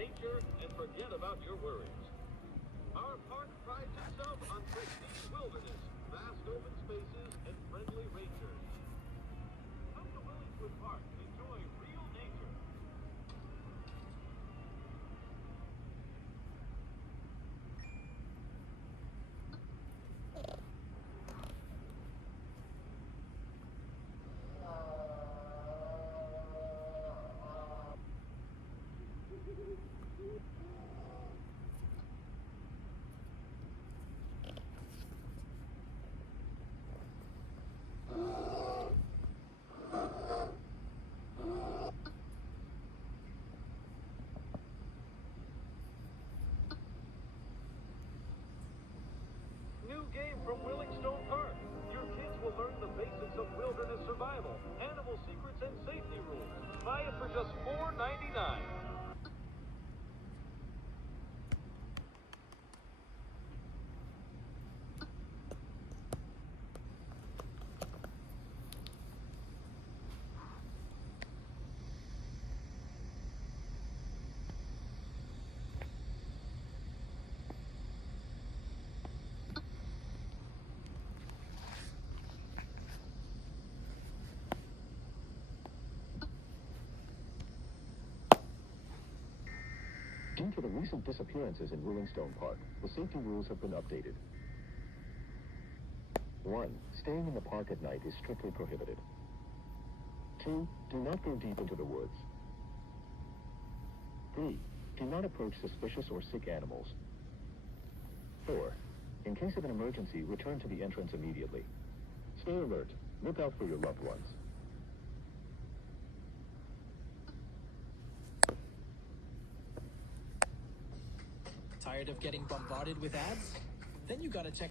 nature and forget about your worries. Our park prides itself on pristine wilderness, vast open spaces, and friendly rangers. Come to Willingswood Park and enjoy real nature. New game from Willingstone Park. Your kids will learn the basics of wilderness survival, animal secrets, and safety rules. Buy it for just $4.99. Due to the recent disappearances in Willingstone Park, the safety rules have been updated. 1. Staying in the park at night is strictly prohibited. 2. Do not go deep into the woods. 3. Do not approach suspicious or sick animals. 4. In case of an emergency, return to the entrance immediately. Stay alert. Look out for your loved ones. Tired of getting bombarded with ads? Then you gotta check